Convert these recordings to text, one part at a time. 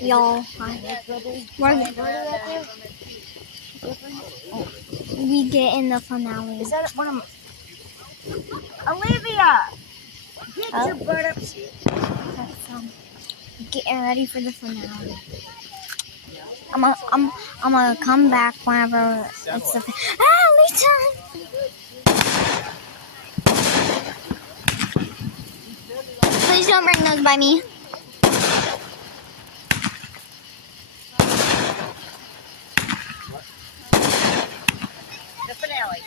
Y'all, we get in the finale. Is that one of Olivia? Get your butt up. Getting ready for the finale. I'm gonna come back whenever it's the Lisa! Please don't bring those by me. The finale.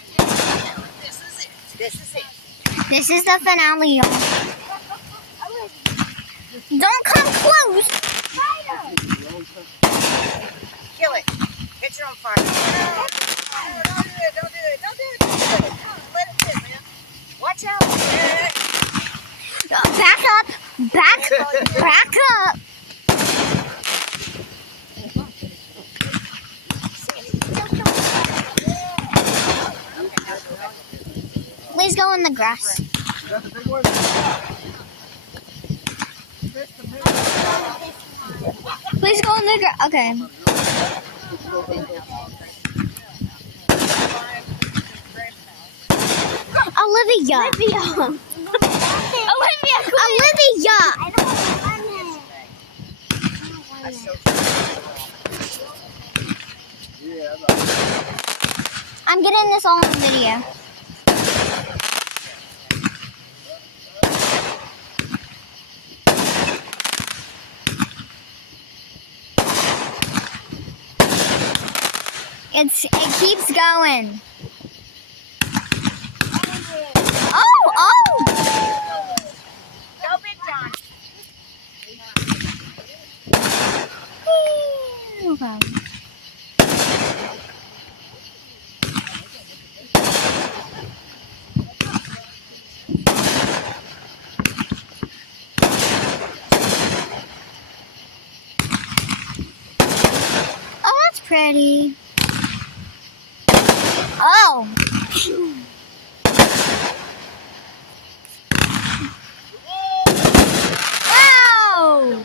This is it. This is it. This is the finale, y'all. Don't come close. Kill it. Catch it on fire. No, don't do it. Don't do it. Don't do it. Don't do it. Come on, let it sit, man. Watch out. Back up. Back up. Please go in the grass. Please go in the grass. Okay. Olivia. I'm getting this all on video. It keeps going. Oh! Go, Big John. Okay. Oh, that's pretty. Oh! Wow!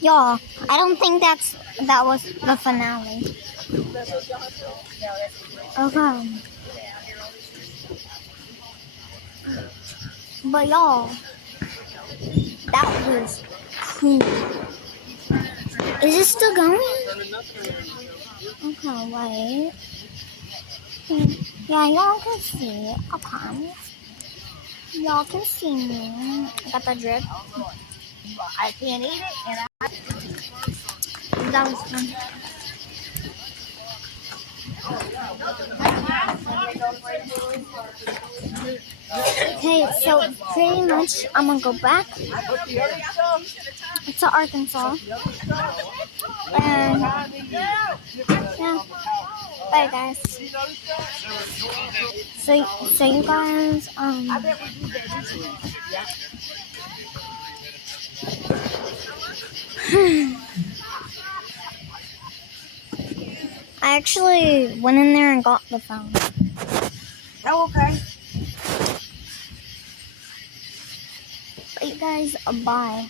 Y'all, I don't think that was the finale. Okay. But y'all, that was cool. Is it still going? Okay, wait. Yeah, y'all can see it. Okay. Y'all can see me. I got the drip. I can't eat it, and That was fun. Okay, so pretty much I'm gonna go back to Arkansas. And yeah, bye guys. So you guys I actually went in there and got the phone. oh, okay. But you guys, bye.